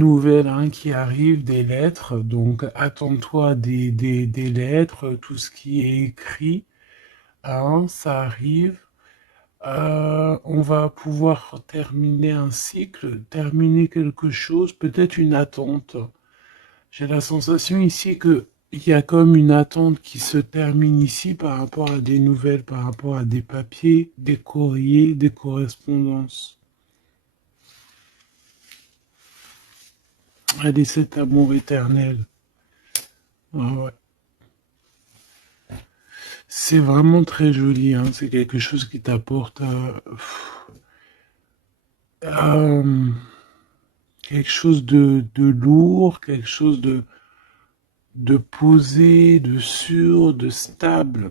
nouvelles hein, qui arrivent, des lettres. Donc, attends-toi des lettres, tout ce qui est écrit, hein, ça arrive. On va pouvoir terminer un cycle, terminer quelque chose, peut-être une attente. J'ai la sensation ici que il y a comme une attente qui se termine ici par rapport à des nouvelles, par rapport à des papiers, des courriers, des correspondances. Allez, cet amour éternel. Ah ouais. C'est vraiment très joli, hein. C'est quelque chose qui t'apporte euh, quelque chose de lourd, quelque chose de posé, de sûr, de stable.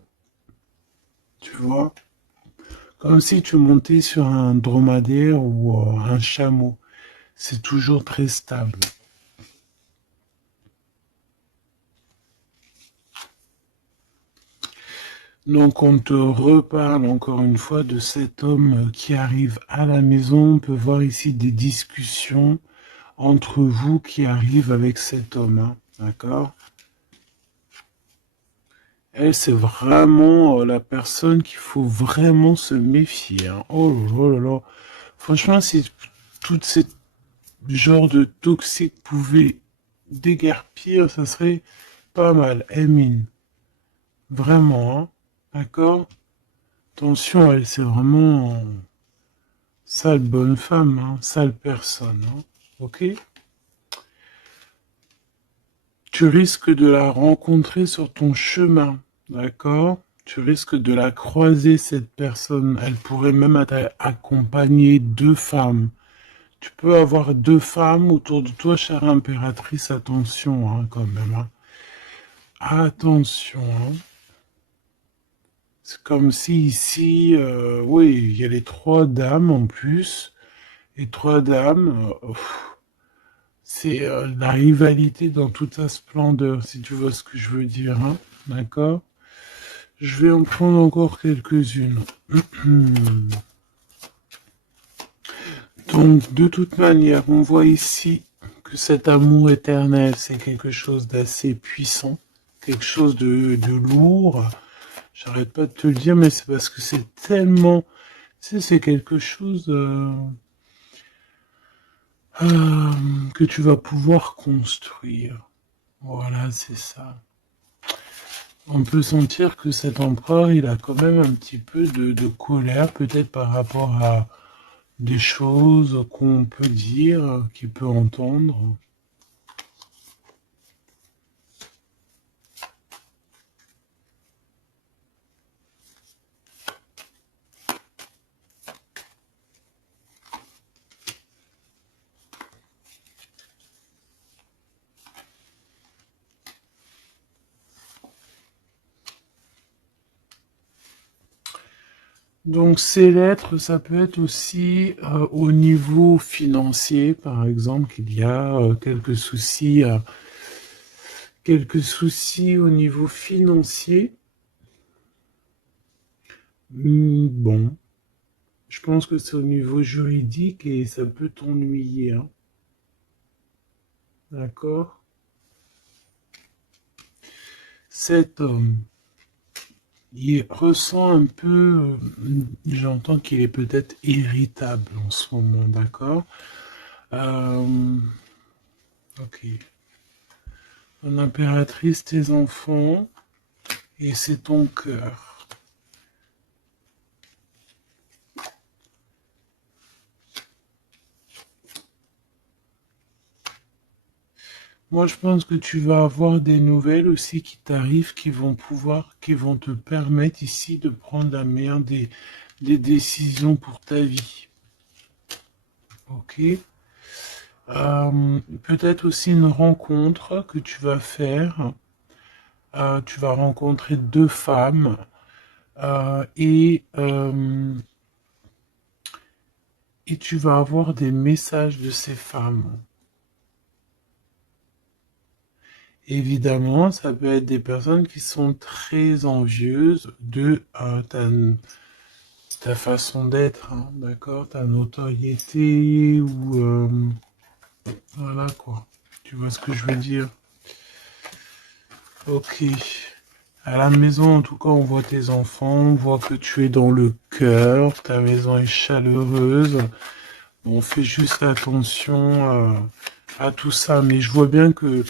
Tu vois? Comme si tu montais sur un dromadaire ou un chameau. C'est toujours très stable. Donc on te reparle encore une fois de cet homme qui arrive à la maison. On peut voir ici des discussions entre vous qui arrivent avec cet homme. Hein. D'accord? Elle, c'est vraiment la personne qu'il faut vraiment se méfier. Hein. Oh là là là. Franchement, si tout ce genre de toxique pouvait déguerpir, ça serait pas mal. Emine. Vraiment, hein. D'accord? Attention, elle, c'est vraiment sale bonne femme, hein. Sale personne. Hein. Ok? Tu risques de la rencontrer sur ton chemin. D'accord? Tu risques de la croiser, cette personne. Elle pourrait même accompagner deux femmes. Tu peux avoir deux femmes autour de toi, chère impératrice. Attention, hein, quand même. Hein. Attention. Hein. C'est comme si ici, oui, il y a les trois dames en plus. Les trois dames, c'est la rivalité dans toute sa splendeur, si tu vois ce que je veux dire. Hein. D'accord? Je vais en prendre encore quelques-unes. Donc, de toute manière, on voit ici que cet amour éternel, c'est quelque chose d'assez puissant, quelque chose de lourd. J'arrête pas de te le dire, mais c'est parce que c'est tellement... Tu sais, c'est quelque chose que tu vas pouvoir construire. Voilà, c'est ça. On peut sentir que cet empereur, il a quand même un petit peu de colère, peut-être par rapport à des choses qu'on peut dire, qu'il peut entendre. Donc ces lettres, ça peut être aussi au niveau financier, par exemple, qu'il y a quelques soucis au niveau financier. Bon, je pense que c'est au niveau juridique et ça peut t'ennuyer, hein. D'accord? Cet homme, il ressent un peu, j'entends qu'il est peut-être irritable en ce moment, d'accord? Euh, ok. Ton impératrice, tes enfants, et c'est ton cœur. Moi, je pense que tu vas avoir des nouvelles aussi qui t'arrivent, qui vont te permettre ici de prendre la meilleure des décisions pour ta vie. Ok? Peut-être aussi une rencontre que tu vas faire. Tu vas rencontrer deux femmes euh, et, euh, et tu vas avoir des messages de ces femmes. Évidemment, ça peut être des personnes qui sont très envieuses de ta façon d'être, hein, d'accord, ta notoriété ou Voilà quoi. Tu vois ce que je veux dire? Ok. À la maison, en tout cas, on voit tes enfants, on voit que tu es dans le cœur, ta maison est chaleureuse. On fait juste attention à tout ça, mais je vois bien que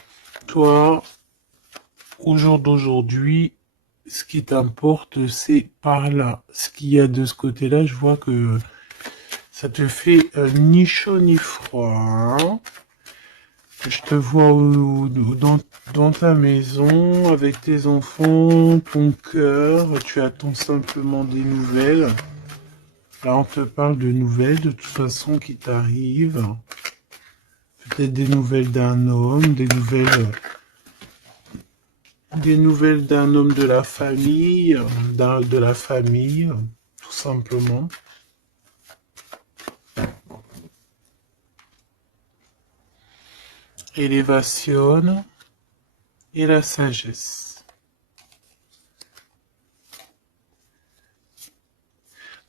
toi, au jour d'aujourd'hui, ce qui t'importe, c'est par là. Ce qu'il y a de ce côté-là, je vois que ça te fait ni chaud ni froid, hein. Je te vois dans ta maison, avec tes enfants, ton cœur, tu attends simplement des nouvelles. Là, on te parle de nouvelles, de toute façon, qui t'arrivent. Peut-être des nouvelles d'un homme, des nouvelles d'un homme de la famille, de la famille, tout simplement. Élévation et la sagesse.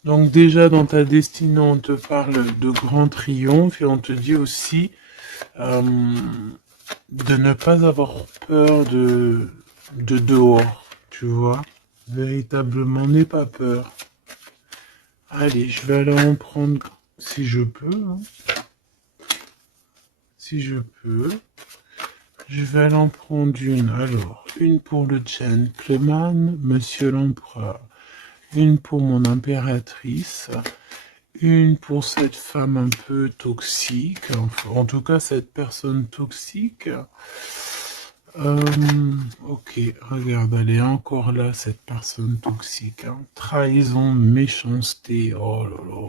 Donc déjà dans ta destinée, on te parle de grand triomphe et on te dit aussi euh, de ne pas avoir peur de dehors, tu vois. Véritablement, n'aie pas peur. Allez, je vais aller en prendre si je peux, hein. Si je peux. Je vais aller en prendre une. Alors, une pour le gentleman, monsieur l'empereur. Une pour mon impératrice. Une pour cette femme un peu toxique. En tout cas, cette personne toxique. Ok, regarde, elle est encore là, cette personne toxique, hein. Trahison, méchanceté. Oh là là.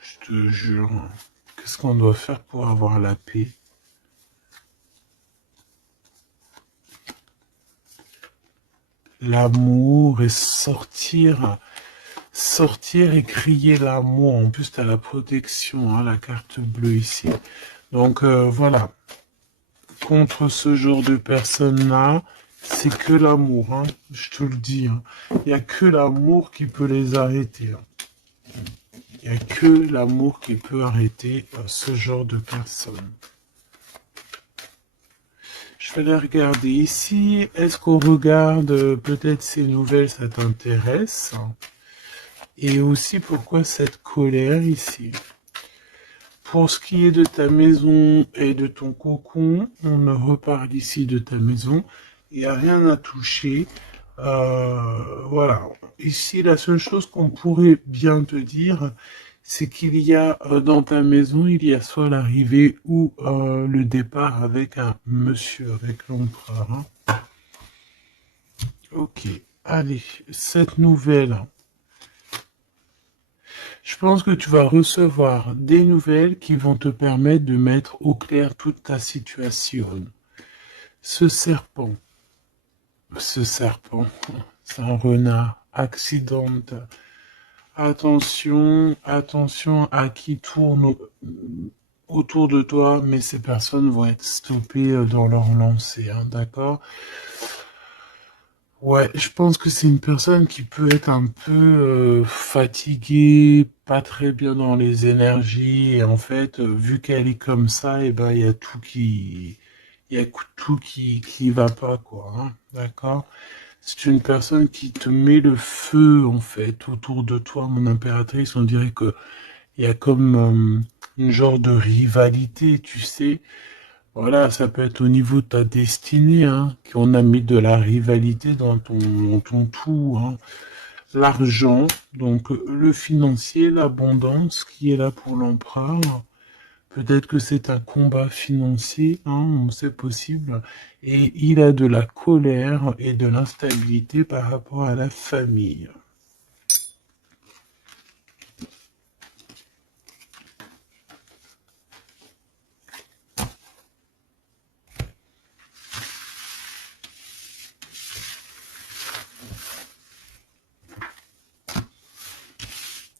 Je te jure. Qu'est-ce qu'on doit faire pour avoir la paix? L'amour et sortir et crier l'amour. En plus, tu as la protection, hein, la carte bleue ici. Donc voilà, contre ce genre de personnes-là, c'est que l'amour, hein, je te le dis, hein. Il n'y a que l'amour qui peut les arrêter, hein. Il n'y a que l'amour qui peut arrêter ce genre de personnes. Je vais les regarder ici. Est-ce qu'on regarde peut-être ces nouvelles, ça t'intéresse? Et aussi pourquoi cette colère ici? Pour ce qui est de ta maison et de ton cocon, on reparle ici de ta maison. Il n'y a rien à toucher. Voilà. Ici, la seule chose qu'on pourrait bien te dire, c'est qu'il y a dans ta maison, il y a soit l'arrivée ou le départ avec un monsieur, avec l'empereur, hein. Ok. Allez, cette nouvelle. Je pense que tu vas recevoir des nouvelles qui vont te permettre de mettre au clair toute ta situation. Ce serpent, ce serpent, c'est un renard, accident. Attention, attention à qui tourne autour de toi, mais ces personnes vont être stoppées dans leur lancée, hein, d'accord? Ouais, je pense que c'est une personne qui peut être un peu fatiguée, pas très bien dans les énergies, et en fait, vu qu'elle est comme ça, et ben il y a il y a tout qui va pas, quoi, hein, d'accord? C'est une personne qui te met le feu, en fait, autour de toi, mon impératrice. On dirait que il y a comme une genre de rivalité, tu sais. Voilà, ça peut être au niveau de ta destinée, hein, qu'on a mis de la rivalité dans ton tout, hein. L'argent, donc le financier, l'abondance qui est là pour l'empereur. Peut-être que c'est un combat financier, hein, c'est possible. Et il a de la colère et de l'instabilité par rapport à la famille.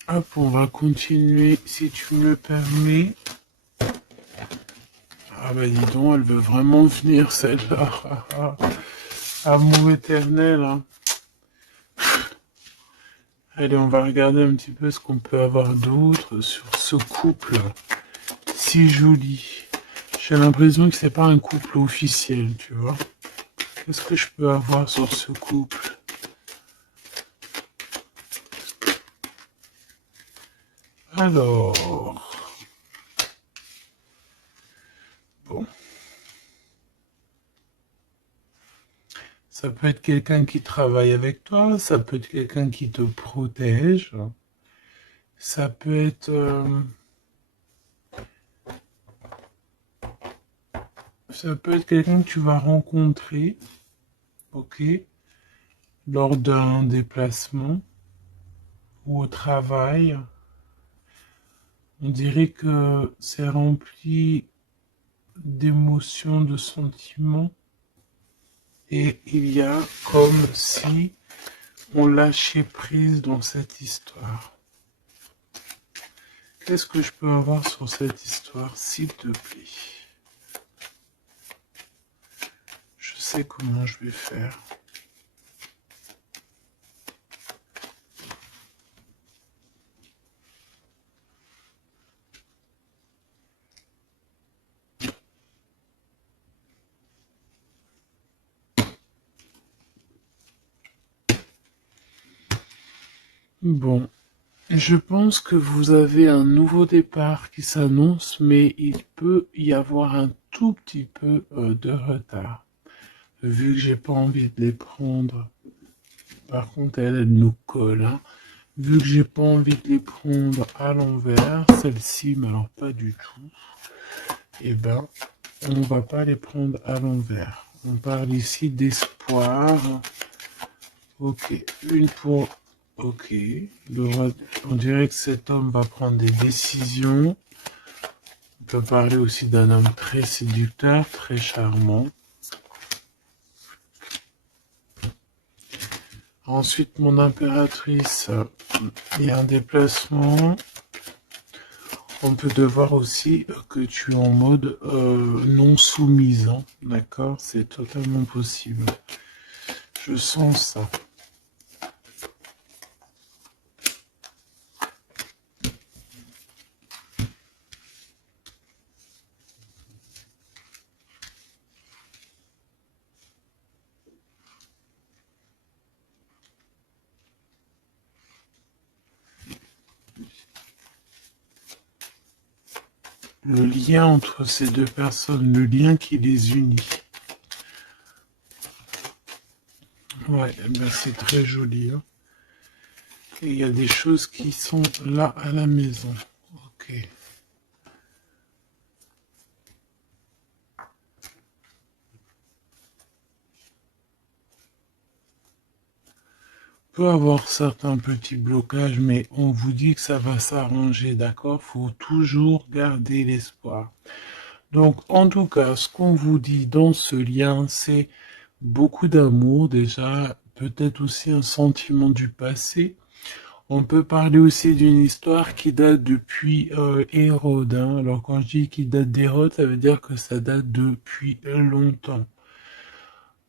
Hop, on va continuer si tu me le permets. Ah bah dis donc, elle veut vraiment venir celle-là. Amour éternel, hein. Allez, on va regarder un petit peu ce qu'on peut avoir d'autre sur ce couple. si joli. J'ai l'impression que c'est pas un couple officiel, tu vois. Qu'est-ce que je peux avoir sur ce couple? Alors, bon, ça peut être quelqu'un qui travaille avec toi, ça peut être quelqu'un qui te protège, ça peut être, quelqu'un que tu vas rencontrer, ok, lors d'un déplacement ou au travail. On dirait que c'est rempli d'émotions, de sentiments, et il y a comme si on lâchait prise dans cette histoire. Qu'est-ce que je peux avoir sur cette histoire, s'il te plaît? Je sais comment je vais faire. Bon, je pense que vous avez un nouveau départ qui s'annonce, mais il peut y avoir un tout petit peu de retard. Vu que j'ai pas envie de les prendre. Par contre, elle nous colle, hein. Vu que j'ai pas envie de les prendre à l'envers, celle-ci, mais alors pas du tout, eh ben, on va pas les prendre à l'envers. On parle ici d'espoir. Ok, une pour... Ok, on dirait que cet homme va prendre des décisions. On peut parler aussi d'un homme très séducteur, très charmant. Ensuite, mon impératrice, il y a un déplacement. On peut devoir aussi que tu es en mode non soumise, hein, d'accord? C'est totalement possible. Je sens ça. Le lien entre ces deux personnes, le lien qui les unit. Ouais, ben c'est très joli, hein. Et il y a des choses qui sont là à la maison. Ok. Peut avoir certains petits blocages, mais on vous dit que ça va s'arranger, d'accord? Faut toujours garder l'espoir. Donc, en tout cas, ce qu'on vous dit dans ce lien, c'est beaucoup d'amour déjà, peut-être aussi un sentiment du passé. On peut parler aussi d'une histoire qui date depuis Hérode, hein. Alors quand je dis qui date d'Hérode, ça veut dire que ça date depuis longtemps.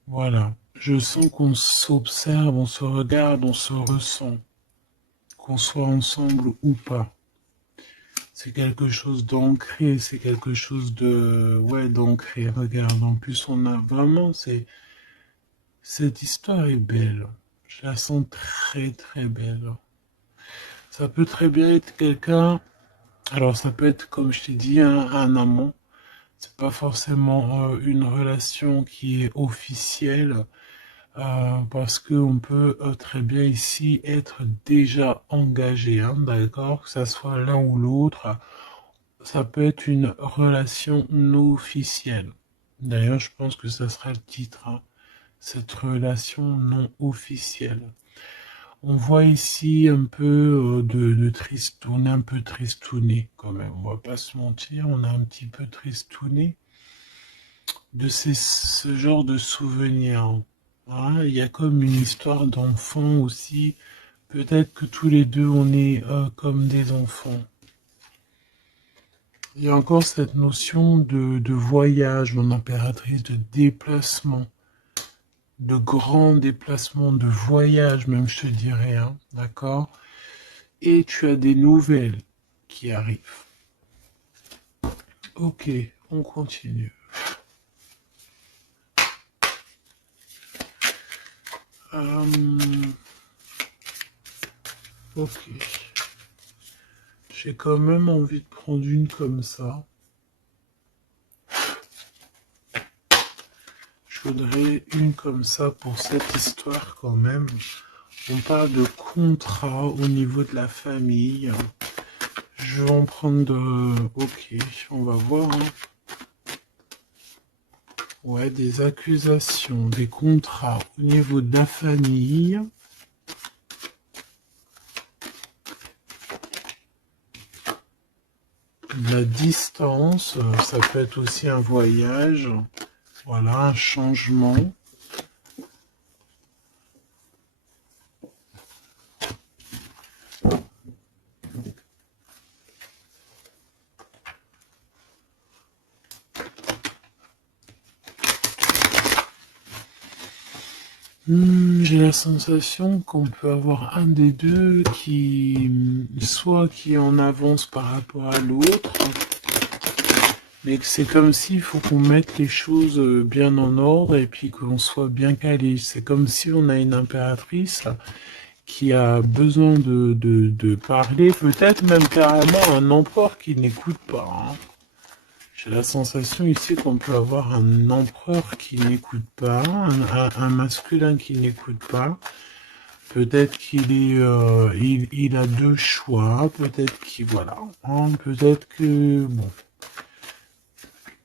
Voilà. Je sens qu'on s'observe, on se regarde, on se ressent, qu'on soit ensemble ou pas. C'est quelque chose d'ancré, c'est quelque chose de, ouais, d'ancré. Regarde, en plus on a vraiment, cette histoire est belle. Je la sens très très belle. Ça peut très bien être quelqu'un, alors ça peut être comme je t'ai dit, un amant. C'est pas forcément une relation qui est officielle. Parce qu'on peut très bien ici être déjà engagé, hein, d'accord? Que ça soit l'un ou l'autre, ça peut être une relation non officielle. D'ailleurs, je pense que ça sera le titre, hein, cette relation non officielle. On voit ici un peu de triste, on est un peu tristouné quand même, on va pas se mentir, on est un petit peu tristouné de ce genre de souvenirs. Hein. Il y a comme une histoire d'enfant aussi. Peut-être que tous les deux, on est comme des enfants. Il y a encore cette notion de voyage, mon impératrice, de déplacement, de grand déplacement, de voyage même, je te dirais. Hein, d'accord? Et tu as des nouvelles qui arrivent. Ok, on continue. Ok. J'ai quand même envie de prendre une comme ça. Je voudrais une comme ça pour cette histoire quand même. On parle de contrat au niveau de la famille. Je vais en prendre de... Ok, on va voir. Hein. Ouais, des accusations, des contrats au niveau de la famille. La distance, ça peut être aussi un voyage. Voilà, un changement. J'ai la sensation qu'on peut avoir un des deux qui, soit qui est en avance par rapport à l'autre, mais que c'est comme s'il faut qu'on mette les choses bien en ordre et puis qu'on soit bien calé. C'est comme si on a une impératrice qui a besoin de parler, peut-être même carrément un empereur qui n'écoute pas. Hein. J'ai la sensation ici qu'on peut avoir un empereur qui n'écoute pas, un masculin qui n'écoute pas. Peut-être qu'il est, il a deux choix. Peut-être qu'il voilà. Hein, peut-être que bon,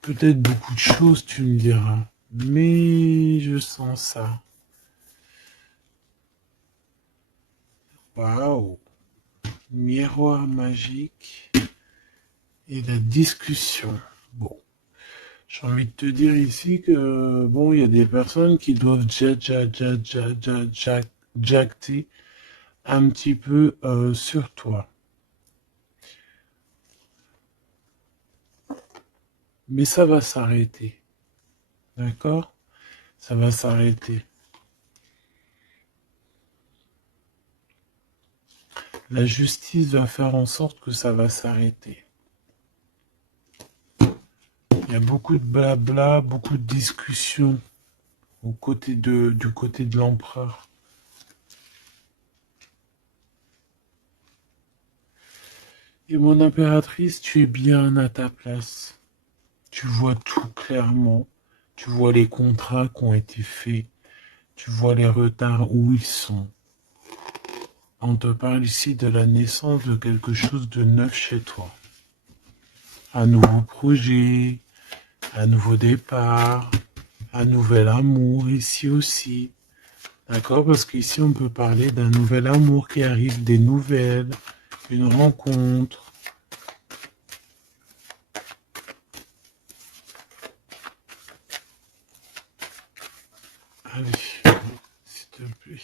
peut-être beaucoup de choses, tu me diras. Mais je sens ça. Waouh, miroir magique et la discussion. Bon. J'ai envie de te dire ici que, bon, il y a des personnes qui doivent jacter un petit peu sur toi. Mais ça va s'arrêter. D'accord? Ça va s'arrêter. La justice va faire en sorte que ça va s'arrêter. Il y a beaucoup de blabla, beaucoup de discussions du côté de l'empereur. Et mon impératrice, tu es bien à ta place. Tu vois tout clairement. Tu vois les contrats qui ont été faits. Tu vois les retards où ils sont. On te parle ici de la naissance de quelque chose de neuf chez toi. Un nouveau projet, un nouveau départ, un nouvel amour ici aussi. D'accord? Parce qu'ici on peut parler d'un nouvel amour qui arrive, des nouvelles, une rencontre. Allez, s'il te plaît.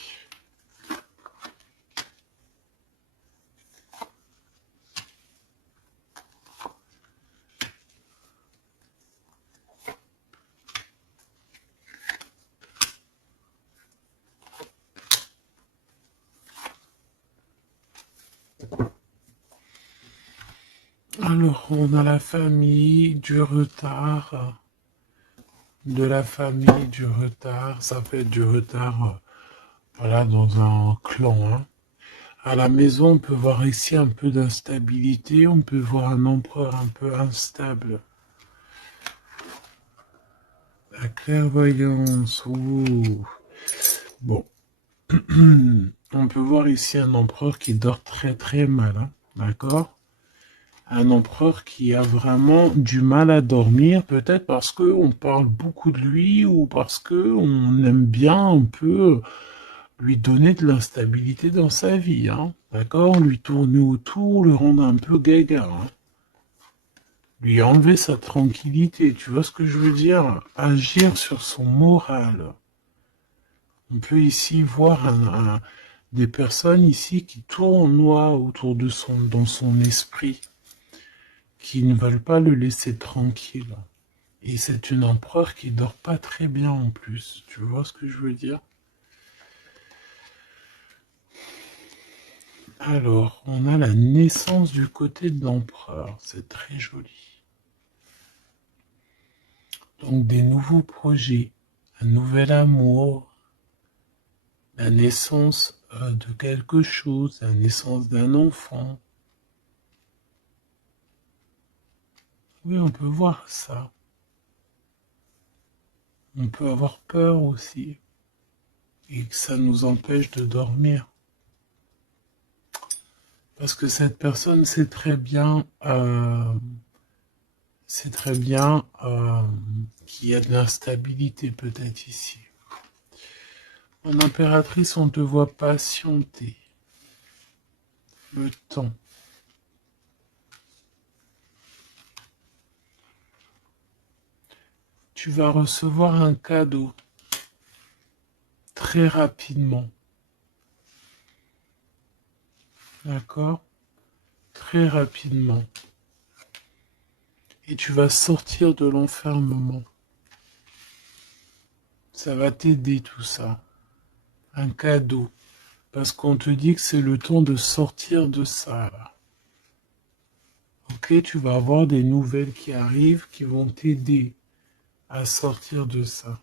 Alors, on a la famille, du retard, de la famille, du retard. Ça peut être du retard, voilà, dans un clan. Hein. À la maison, on peut voir ici un peu d'instabilité. On peut voir un empereur un peu instable. La clairvoyance. Ouh. Bon. On peut voir ici un empereur qui dort très très mal. Hein. D'accord? Un empereur qui a vraiment du mal à dormir, peut-être parce qu'on parle beaucoup de lui ou parce qu'on aime bien un peu lui donner de l'instabilité dans sa vie, hein, d'accord? Lui tourner autour, le rendre un peu gaga, hein. Lui enlever sa tranquillité, tu vois ce que je veux dire? Agir sur son moral. On peut ici voir des personnes ici qui tournoient autour de dans son esprit, qui ne veulent pas le laisser tranquille. Et c'est une empereur qui dort pas très bien en plus. Tu vois ce que je veux dire? Alors, on a la naissance du côté de l'empereur. C'est très joli. Donc des nouveaux projets, un nouvel amour, la naissance de quelque chose, la naissance d'un enfant. Oui, on peut voir ça. On peut avoir peur aussi et que ça nous empêche de dormir. Parce que cette personne sait très bien qu'il y a de l'instabilité peut-être ici. En impératrice, on te voit patienter le temps. Tu vas recevoir un cadeau très rapidement. D'accord? Très rapidement. Et tu vas sortir de l'enfermement. Ça va t'aider tout ça. Un cadeau. Parce qu'on te dit que c'est le temps de sortir de ça. Là. Ok, tu vas avoir des nouvelles qui arrivent qui vont t'aider à sortir de ça.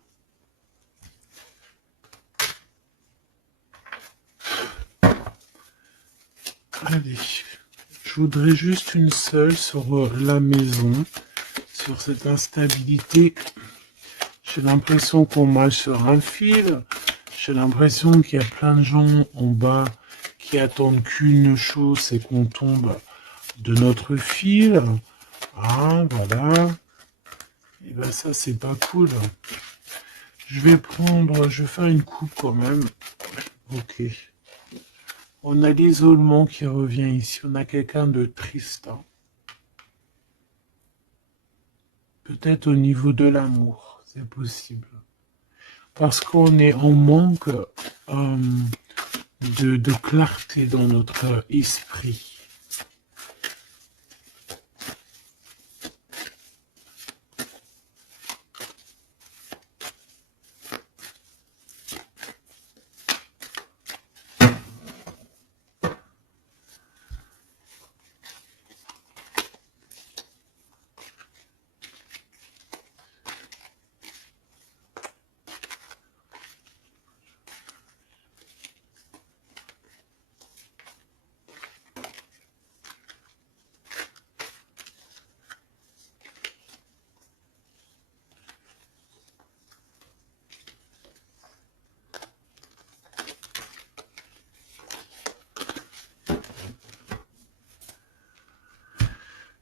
Allez, je voudrais juste une seule sur la maison, sur cette instabilité. J'ai l'impression qu'on marche sur un fil. J'ai l'impression qu'il y a plein de gens en bas qui attendent qu'une chose, c'est qu'on tombe de notre fil. Ah, voilà. Et ben ça, c'est pas cool. Je vais faire une coupe quand même. Ok. On a l'isolement qui revient ici. On a quelqu'un de triste. Hein. Peut-être au niveau de l'amour, c'est possible. Parce qu'on est en manque de clarté dans notre esprit.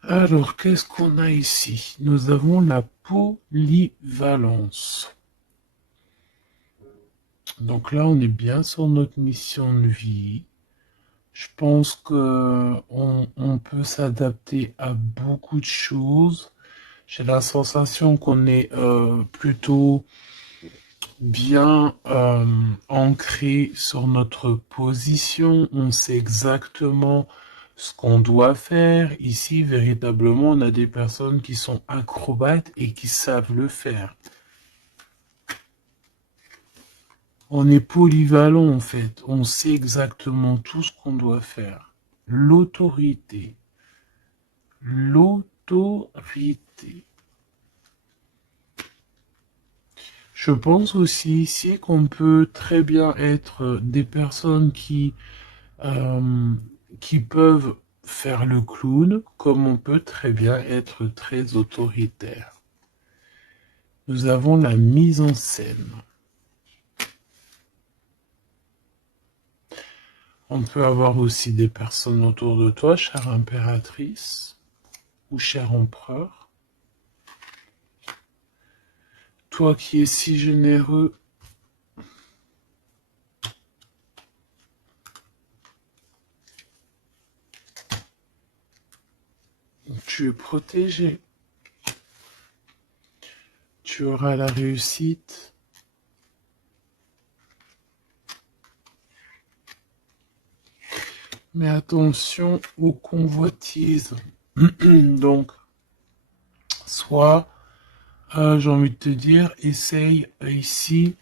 Alors, qu'est-ce qu'on a ici? Nous avons la polyvalence. Donc là, on est bien sur notre mission de vie. Je pense que on peut s'adapter à beaucoup de choses. J'ai la sensation qu'on est plutôt bien ancré sur notre position. On sait exactement ce qu'on doit faire. Ici, véritablement, on a des personnes qui sont acrobates et qui savent le faire. On est polyvalent en fait. On sait exactement tout ce qu'on doit faire. L'autorité. L'autorité. Je pense aussi ici qu'on peut très bien être des personnes qui peuvent faire le clown, comme on peut très bien être très autoritaire. Nous avons la mise en scène. On peut avoir aussi des personnes autour de toi, chère impératrice ou cher empereur. Toi qui es si généreux, tu es protégé. Tu auras la réussite. Mais attention aux convoitises. Donc, soit, j'ai envie de te dire, essaye ici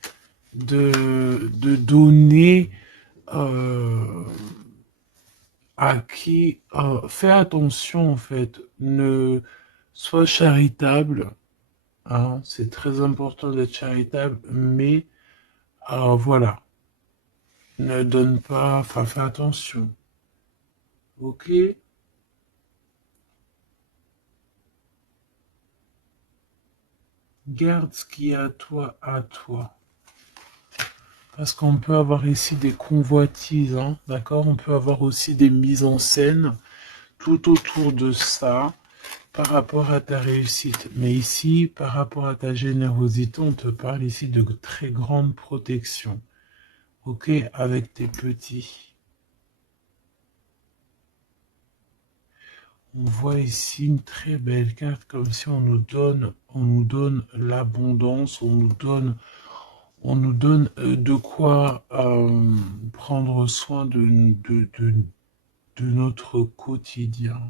de donner à qui... fais attention en fait, ne sois charitable Hein. C'est très important d'être charitable, mais voilà, ne donne pas, enfin fais attention, ok? Garde ce qui est à toi, à toi. Parce qu'on peut avoir ici des convoitises, hein, d'accord? On peut avoir aussi des mises en scène tout autour de ça par rapport à ta réussite. Mais ici, par rapport à ta générosité, on te parle ici de très grande protection. Ok, avec tes petits. On voit ici une très belle carte, comme si on nous donne l'abondance, on nous donne de quoi prendre soin de notre quotidien.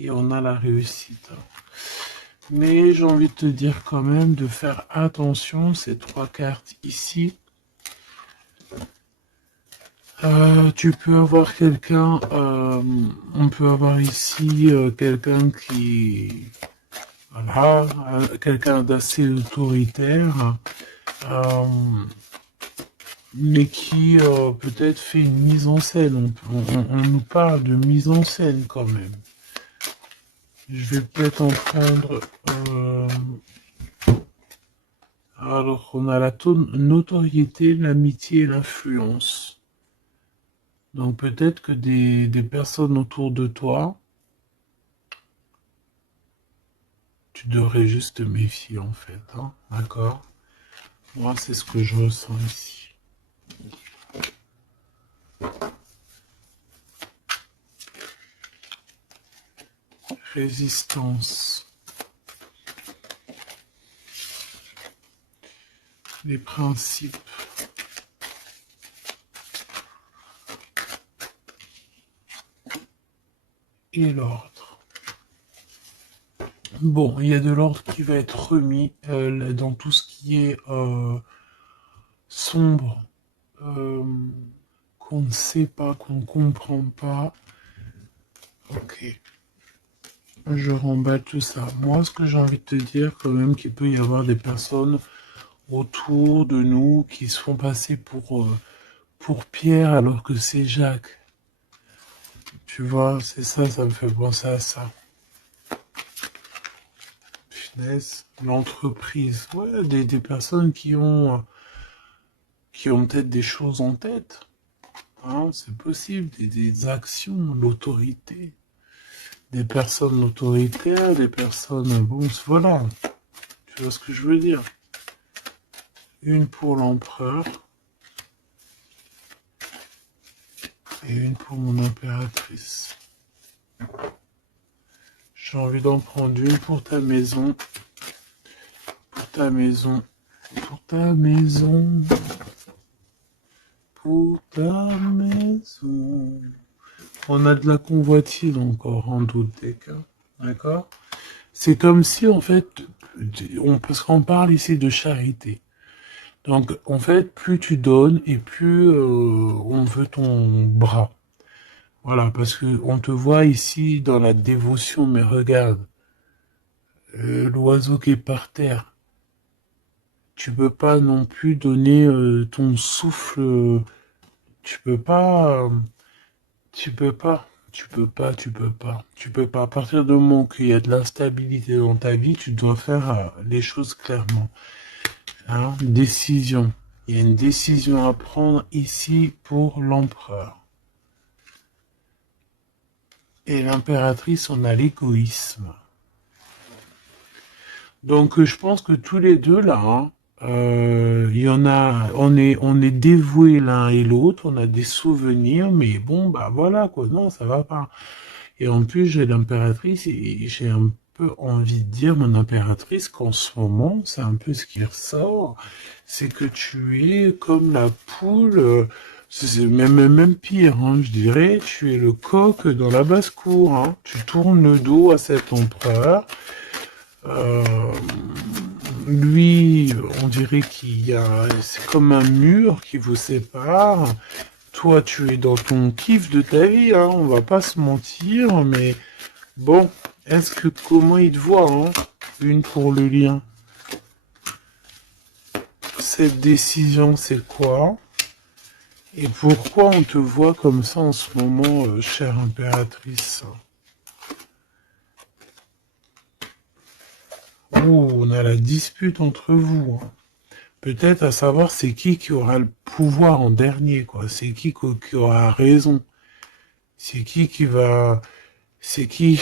Et on a la réussite. Mais j'ai envie de te dire quand même de faire attention, ces trois cartes ici. Tu peux avoir quelqu'un, on peut avoir ici quelqu'un qui, voilà, quelqu'un d'assez autoritaire, euh, mais qui peut-être fait une mise en scène. On nous parle de mise en scène quand même. Je vais peut-être en prendre. Alors, on a la notoriété, l'amitié et l'influence. Donc, peut-être que des personnes autour de toi, tu devrais juste te méfier en fait. Hein, d'accord? Moi, c'est ce que je ressens ici. Résistance. Les principes. Et l'ordre. Bon, il y a de l'ordre qui va être remis dans tout ce qui est sombre, euh, qu'on ne sait pas, qu'on ne comprend pas. Ok, je remballe tout ça. Moi, ce que j'ai envie de te dire, quand même, qu'il peut y avoir des personnes autour de nous qui se font passer pour Pierre alors que c'est Jacques. Tu vois, c'est ça, ça me fait penser à ça. Finesse, l'entreprise. Ouais, des personnes qui ont peut-être des choses en tête. Hein, c'est possible, des actions, l'autorité. Des personnes autoritaires, des personnes... Bon, voilà. Tu vois ce que je veux dire? Une pour l'empereur et une pour mon impératrice. J'ai envie d'en prendre une pour ta maison. Pour ta maison. Pour ta maison. Pour ta maison. On a de la convoitise encore en doute des cas. D'accord? C'est comme si, en fait, parce qu'on parle ici de charité. Donc, en fait, plus tu donnes et plus on veut ton bras. Voilà, parce que on te voit ici dans la dévotion, mais regarde, l'oiseau qui est par terre. Tu peux pas non plus donner ton souffle. Tu peux pas. Tu peux pas. Tu peux pas. Tu peux pas. Tu peux pas. À partir du moment qu'il y a de l'instabilité dans ta vie, tu dois faire les choses clairement. Hein, décision. Il y a une décision à prendre ici pour l'empereur. Et l'impératrice, on a l'égoïsme. Donc je pense que tous les deux là, hein, il y en a, on est dévoués l'un et l'autre, on a des souvenirs, mais bon bah voilà quoi, non ça va pas. Et en plus j'ai l'impératrice et j'ai un peu envie de dire mon impératrice qu'en ce moment c'est un peu ce qui ressort, c'est que tu es comme la poule, c'est même pire, hein, je dirais, tu es le coq dans la basse-cour, hein, tu tournes le dos à cet empereur. Euh, Lui, on dirait qu'il y a, c'est comme un mur qui vous sépare. Toi, tu es dans ton kiff de ta vie, hein, on va pas se mentir, mais bon, est-ce que comment il te voit, hein? une pour le lien. Cette décision, c'est quoi? Et pourquoi on te voit comme ça en ce moment, chère impératrice? Oh, on a la dispute entre vous, hein. Peut-être à savoir c'est qui aura le pouvoir en dernier, quoi. C'est qui aura raison. C'est qui va... C'est qui...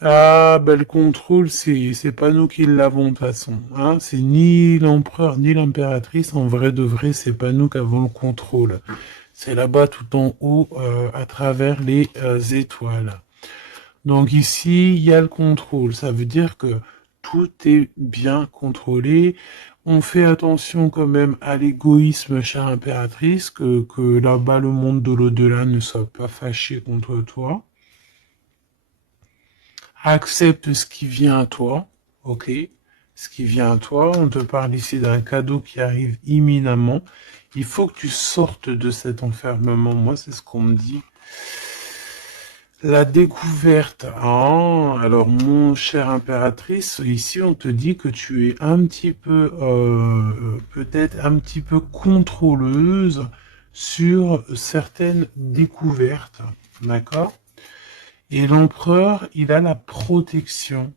Ah, ben le contrôle, c'est pas nous qui l'avons de toute façon. Hein. C'est ni l'empereur ni l'impératrice. En vrai de vrai, c'est pas nous qui avons le contrôle. C'est là-bas tout en haut, à travers les étoiles. Donc ici, il y a le contrôle. Ça veut dire que tout est bien contrôlé. On fait attention quand même à l'égoïsme, chère impératrice, que là-bas, le monde de l'au-delà ne soit pas fâché contre toi. Accepte ce qui vient à toi, ok? Ce qui vient à toi. On te parle ici d'un cadeau qui arrive imminemment. Il faut que tu sortes de cet enfermement. Moi, c'est ce qu'on me dit. La découverte. Ah, alors, mon cher impératrice, ici, on te dit que tu es un petit peu, peut-être un petit peu contrôleuse sur certaines découvertes. D'accord? Et l'empereur, il a la protection.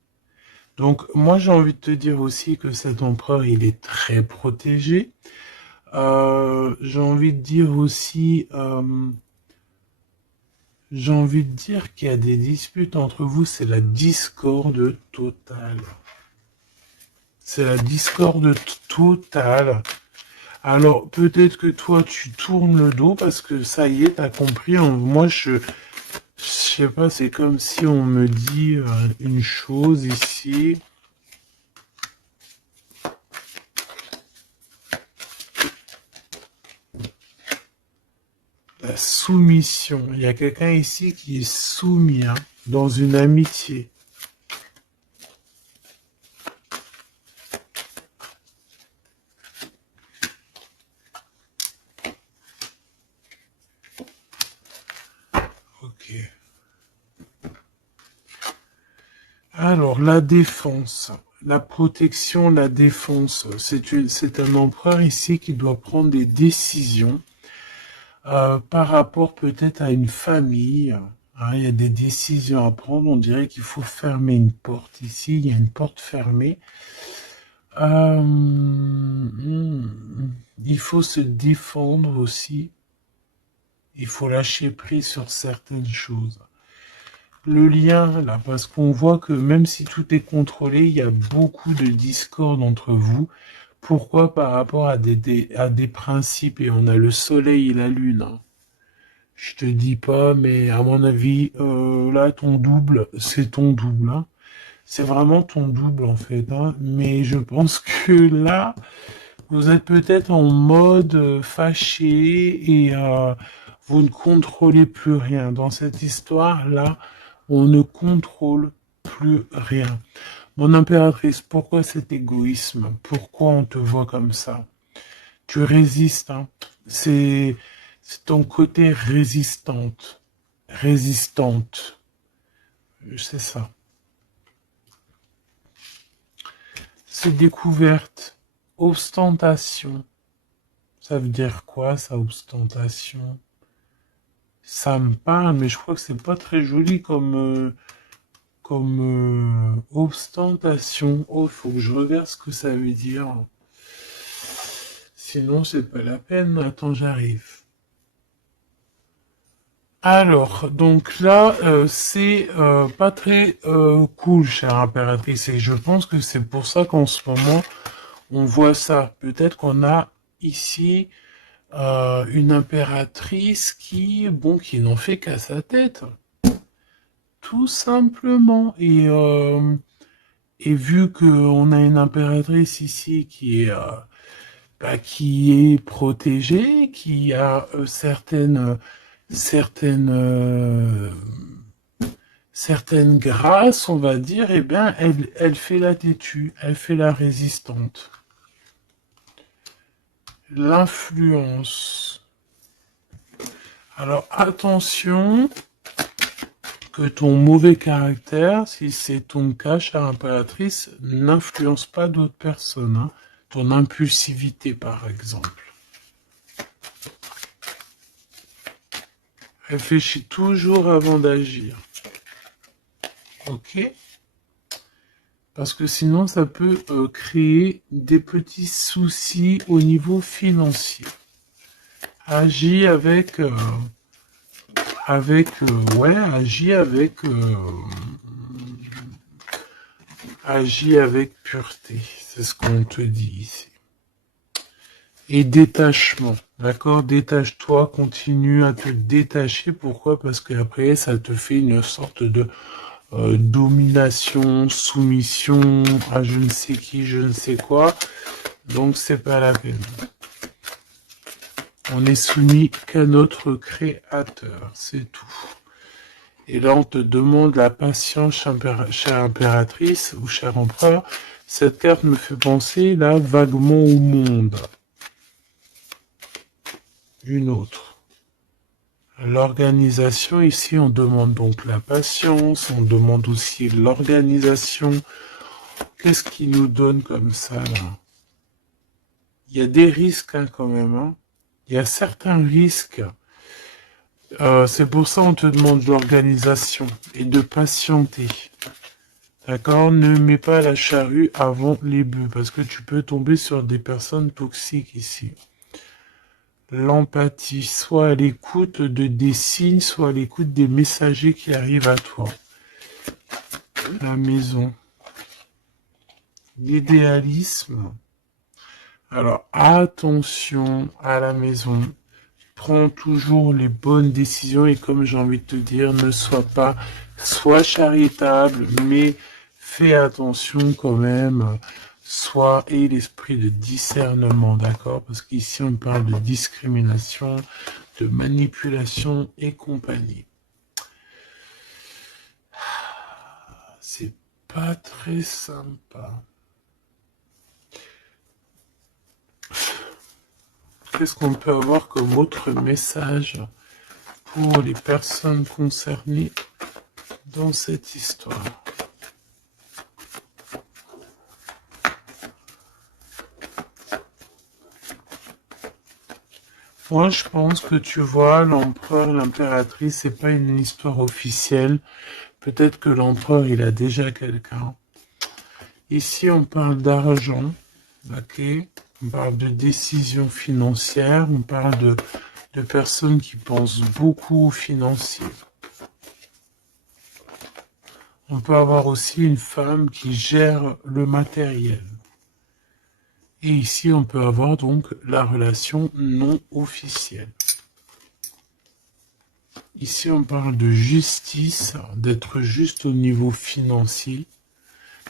Donc, moi, j'ai envie de te dire aussi que cet empereur, il est très protégé. J'ai envie de dire aussi, j'ai envie de dire qu'il y a des disputes entre vous, c'est la discorde totale. C'est la discorde totale. Alors, peut-être que toi, tu tournes le dos parce que ça y est, t'as compris. Moi, je sais pas, c'est comme si on me dit une chose ici. La soumission. Il y a quelqu'un ici qui est soumis, hein, dans une amitié. Ok. Alors, la défense. La protection, la défense. C'est un empereur ici qui doit prendre des décisions par rapport peut-être à une famille. Hein, il y a des décisions à prendre. On dirait qu'il faut fermer une porte ici. Il y a une porte fermée. Il faut se défendre aussi. Il faut lâcher prise sur certaines choses. Le lien, là, parce qu'on voit que même si tout est contrôlé, il y a beaucoup de discorde entre vous. Pourquoi? Par rapport à des principes. Et on a le soleil et la lune. Hein. Je te dis pas, mais à mon avis, là, ton double, c'est ton double. Hein. C'est vraiment ton double, en fait. Hein. Mais je pense que là, vous êtes peut-être en mode fâché et vous ne contrôlez plus rien. Dans cette histoire-là, on ne contrôle plus rien. Mon impératrice, pourquoi cet égoïsme? Pourquoi on te voit comme ça? Tu résistes, hein. C'est ton côté résistante. Résistante. C'est ça. C'est découverte. Ostentation. Ça veut dire quoi, ça, ostentation? Ça me parle, mais je crois que c'est pas très joli comme ostentation. Oh, il faut que je regarde ce que ça veut dire. Sinon, c'est pas la peine. Attends, j'arrive. Alors, donc là, c'est pas très cool, chère impératrice, et je pense que c'est pour ça qu'en ce moment, on voit ça. Peut-être qu'on a ici une impératrice qui n'en fait qu'à sa tête, tout simplement. Et vu qu'on a une impératrice ici qui est protégée, qui a certaines certaines grâces, on va dire, eh bien, elle fait la têtue, elle fait la résistante. L'influence. Alors attention, que ton mauvais caractère, si c'est ton cas, chère impératrice, n'influence pas d'autres personnes, hein. Ton impulsivité, par exemple. Réfléchis toujours avant d'agir. Ok? Parce que sinon, ça peut créer des petits soucis au niveau financier. Agis agis avec pureté. C'est ce qu'on te dit ici. Et détachement, d'accord? Détache-toi, continue à te détacher. Pourquoi? Parce qu'après, ça te fait une sorte de domination, soumission à je ne sais qui, je ne sais quoi. Donc, c'est pas la peine. On est soumis qu'à notre créateur, c'est tout. Et là, on te demande la patience, chère impératrice ou cher empereur. Cette carte me fait penser là vaguement au monde. Une autre. L'organisation, ici, on demande donc la patience, on demande aussi l'organisation. Qu'est-ce qui nous donne comme ça, là? Il y a des risques, hein, quand même, hein. Il y a certains risques. C'est pour ça qu'on te demande de l'organisation et de patienter. D'accord? Ne mets pas la charrue avant les bœufs, parce que tu peux tomber sur des personnes toxiques ici. L'empathie, soit à l'écoute des signes, soit à l'écoute des messagers qui arrivent à toi. La maison. L'idéalisme. Alors, attention à la maison. Prends toujours les bonnes décisions et comme j'ai envie de te dire, ne sois charitable, mais fais attention quand même. Aie l'esprit de discernement, d'accord? Parce qu'ici, on parle de discrimination, de manipulation et compagnie. C'est pas très sympa. Qu'est-ce qu'on peut avoir comme autre message pour les personnes concernées dans cette histoire? Moi, je pense que tu vois, l'empereur, l'impératrice, c'est pas une histoire officielle. Peut-être que l'empereur, il a déjà quelqu'un. Ici, on parle d'argent, ok? On parle de décisions financières, on parle de personnes qui pensent beaucoup aux financiers. On peut avoir aussi une femme qui gère le matériel. Et ici, on peut avoir donc la relation non officielle. Ici, on parle de justice, d'être juste au niveau financier,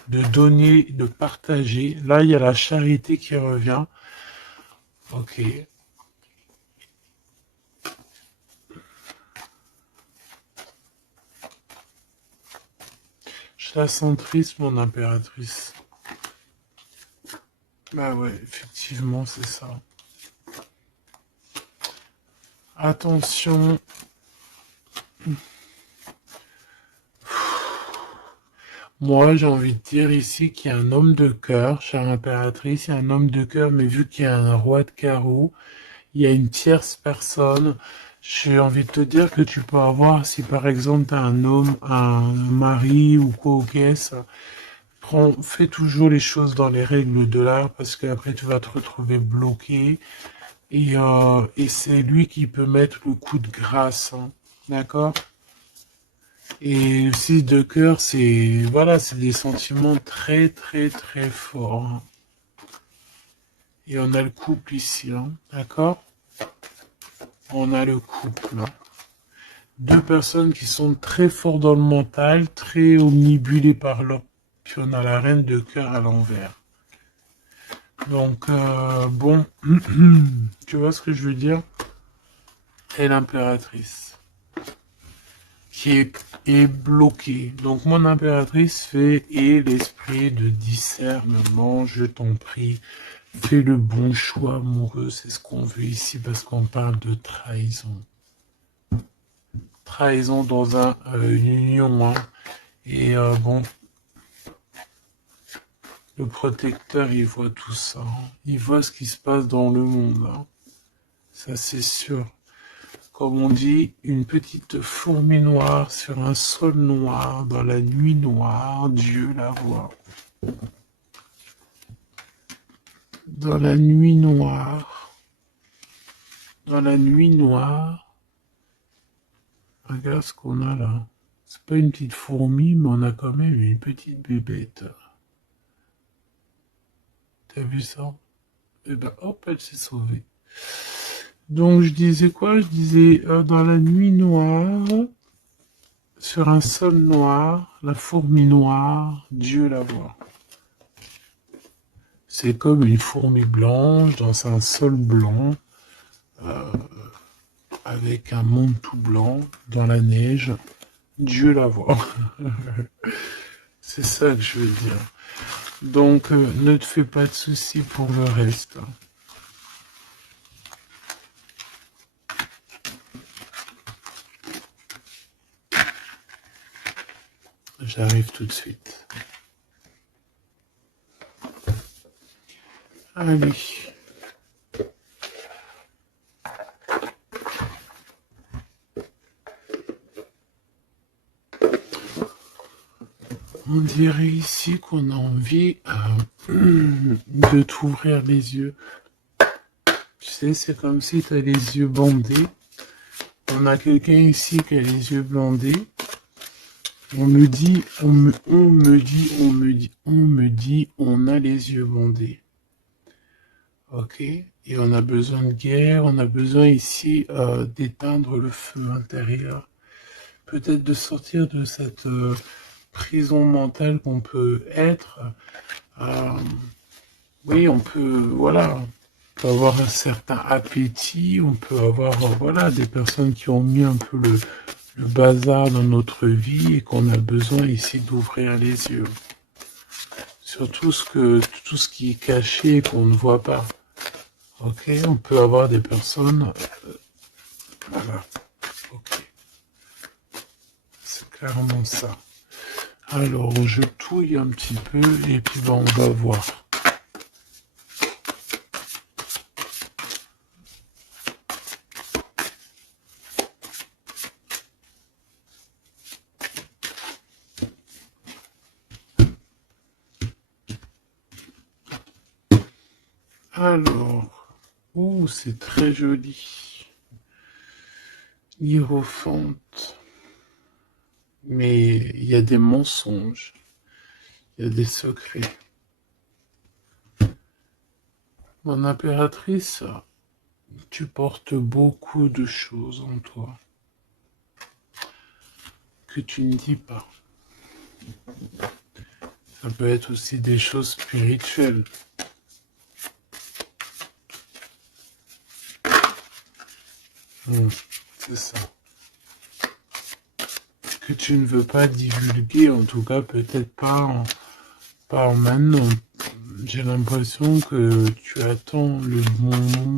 de donner, de partager. Là, il y a la charité qui revient. Ok. Je la sens triste, mon impératrice. Bah ouais, effectivement, c'est ça. Attention. Moi, j'ai envie de dire ici qu'il y a un homme de cœur, chère impératrice, il y a un homme de cœur, mais vu qu'il y a un roi de carreau, il y a une tierce personne. J'ai envie de te dire que tu peux avoir, si par exemple tu as un homme, un mari ou quoi au caisse, fais toujours les choses dans les règles de l'art parce qu'après tu vas te retrouver bloqué et c'est lui qui peut mettre le coup de grâce, hein. D'accord? Et aussi de cœur, c'est voilà, c'est des sentiments très très très forts, hein. Et on a le couple ici, hein. D'accord? On a le couple, hein. Deux personnes qui sont très forts dans le mental, très omnibulées par leur... Puis on a la reine de cœur à l'envers. Donc, bon, tu vois ce que je veux dire? Et l'impératrice, est bloquée. Donc, mon impératrice fait, et l'esprit de discernement, je t'en prie, fais le bon choix amoureux, c'est ce qu'on veut ici, parce qu'on parle de trahison. trahison dans une union. Hein. Et bon, le protecteur, il voit tout ça. Hein. Il voit ce qui se passe dans le monde. Hein. Ça, c'est sûr. Comme on dit, une petite fourmi noire sur un sol noir, dans la nuit noire, Dieu la voit. Dans la nuit noire, regarde ce qu'on a là. C'est pas une petite fourmi, mais on a quand même une petite bébête. T'as vu ça? Et ben hop, elle s'est sauvée. Donc je disais quoi? Je disais dans la nuit noire, sur un sol noir, la fourmi noire, Dieu la voit. C'est comme une fourmi blanche dans un sol blanc, avec un monde tout blanc, dans la neige, Dieu la voit. C'est ça que je veux dire. Donc ne te fais pas de soucis pour le reste. J'arrive tout de suite. Allez. On dirait ici qu'on a envie de t'ouvrir les yeux. Tu sais, c'est comme si tu as les yeux bandés. On a quelqu'un ici qui a les yeux bandés. On me dit, on a les yeux bandés. Ok? Et on a besoin de guerre, on a besoin ici d'éteindre le feu intérieur. Peut-être de sortir de cette prison mentale qu'on peut être. Oui, on peut, voilà, on peut avoir un certain appétit, on peut avoir, voilà, des personnes qui ont mis un peu le bazar dans notre vie et qu'on a besoin ici d'ouvrir les yeux. Sur tout ce qui est caché et qu'on ne voit pas. Ok, on peut avoir des personnes, voilà, ok, c'est clairement ça. Alors, je touille un petit peu et puis ben, on va voir. Alors, oh, c'est très joli. Hiérophante. Mais il y a des mensonges. Il y a des secrets. Mon impératrice, tu portes beaucoup de choses en toi que tu ne dis pas. Ça peut être aussi des choses spirituelles. C'est ça. Que tu ne veux pas divulguer, en tout cas peut-être pas en maintenant. J'ai l'impression que tu attends le bon moment.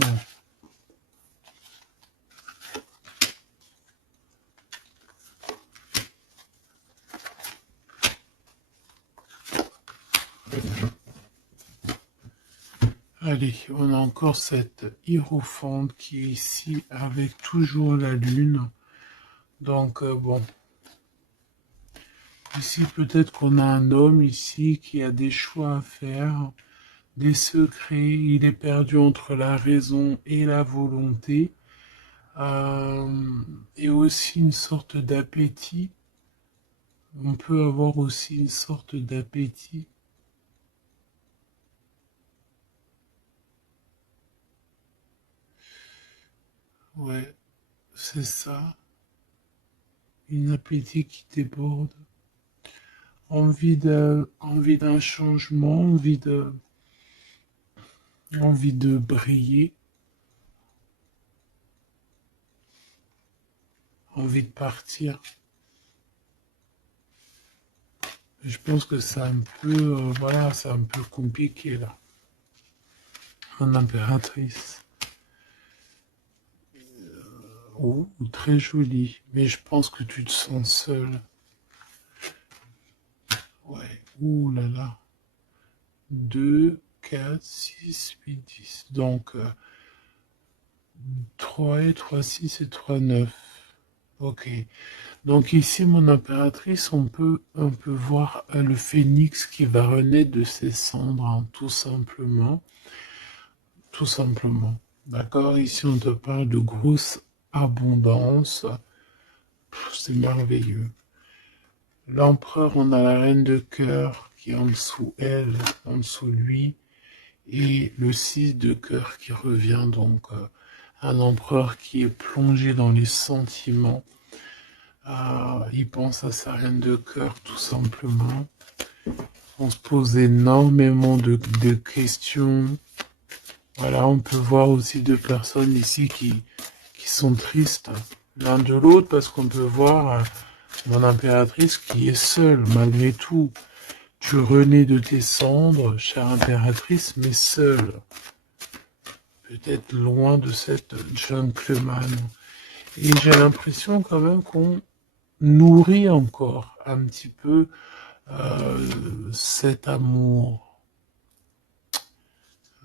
Allez, on a encore cette hiérophante qui est ici avec toujours la lune. Donc bon, ici peut-être qu'on a un homme ici qui a des choix à faire, des secrets, il est perdu entre la raison et la volonté, et aussi une sorte d'appétit. On peut avoir aussi une sorte d'appétit. Ouais, c'est ça. Une appétit qui déborde. Envie d'un changement, envie de briller, envie de partir. Je pense que c'est un peu, voilà, c'est un peu compliqué là. Mon impératrice. Oh, très joli. Mais je pense que tu te sens seul. Ouais. Ouh là là. 2, 4, 6, 8, 10. Donc, 3 et 3, 6 et 3, 9. Ok. Donc ici, mon impératrice, on peut voir le phénix qui va renaître de ses cendres, hein, tout simplement. Tout simplement. D'accord? Ici, on te parle de grosse abondance. C'est merveilleux. L'empereur, on a la reine de cœur qui est en dessous elle, en dessous lui, et le 6 de cœur qui revient, donc un empereur qui est plongé dans les sentiments. Il pense à sa reine de cœur tout simplement. On se pose énormément de questions. Voilà, on peut voir aussi deux personnes ici qui sont tristes l'un de l'autre parce qu'on peut voir mon impératrice qui est seule malgré tout. Tu renais de tes cendres, chère impératrice, mais seule. Peut-être loin de cette gentleman. Et j'ai l'impression quand même qu'on nourrit encore un petit peu cet amour.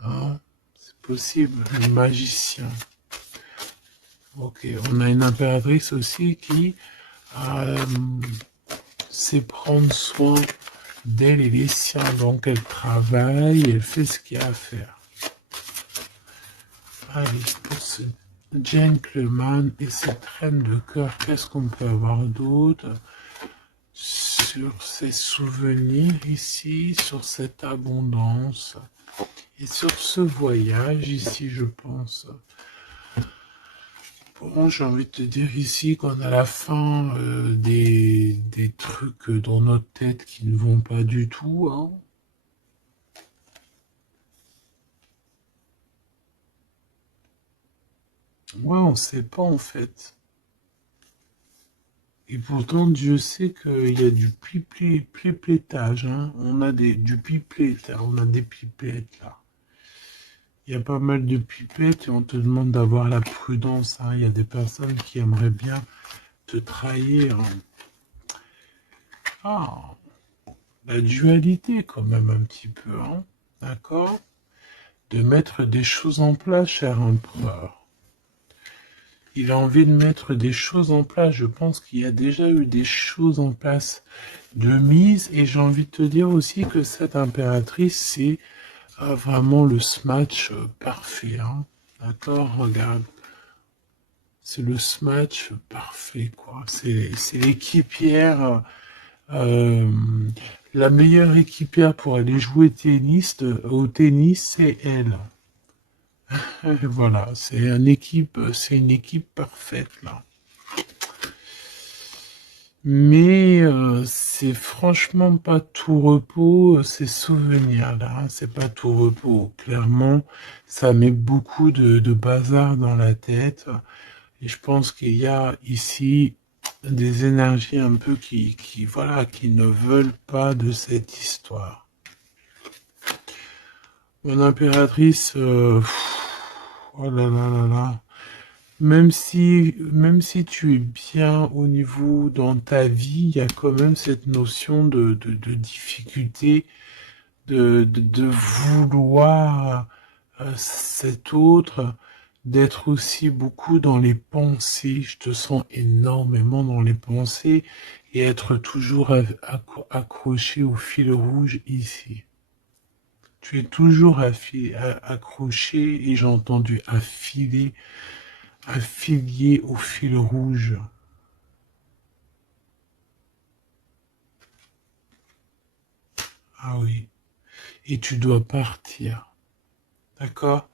Hein, c'est possible, le magicien. Ok, on a une impératrice aussi qui sait prendre soin d'elle et des siens. Donc elle travaille, elle fait ce qu'il y a à faire. Allez, pour ce gentleman et cette reine de cœur, qu'est-ce qu'on peut avoir d'autre sur ces souvenirs ici, sur cette abondance et sur ce voyage ici, je pense. Bon, j'ai envie de te dire ici qu'on a la fin des trucs dans notre tête qui ne vont pas du tout, hein. Ouais, on sait pas en fait. Et pourtant, Dieu sait qu'il y a du pipettage, hein. On a du pipet, on a des pipettes là. Il y a pas mal de pipettes et on te demande d'avoir la prudence, hein. Il y a des personnes qui aimeraient bien te trahir. Ah, la dualité quand même un petit peu, hein. D'accord? De mettre des choses en place, cher empereur. Il a envie de mettre des choses en place. Je pense qu'il y a déjà eu des choses en place de mise. Et j'ai envie de te dire aussi que cette impératrice, c'est vraiment le smash parfait, hein. D'accord? Regarde. C'est le smash parfait, quoi. C'est l'équipière, euh, la meilleure équipière pour aller jouer au tennis, c'est elle. Voilà, c'est une équipe parfaite là. Mais c'est franchement pas tout repos, ces souvenirs-là, hein, c'est pas tout repos. Clairement, ça met beaucoup de bazar dans la tête. Et je pense qu'il y a ici des énergies un peu voilà, qui ne veulent pas de cette histoire. Mon impératrice, oh là là là là. Même si tu es bien au niveau dans ta vie, il y a quand même cette notion de difficulté, de vouloir cet autre, d'être aussi beaucoup dans les pensées. Je te sens énormément dans les pensées et être toujours accroché au fil rouge ici. Tu es toujours accroché et j'ai entendu affilié au fil rouge. Ah oui. Et tu dois partir. D'accord?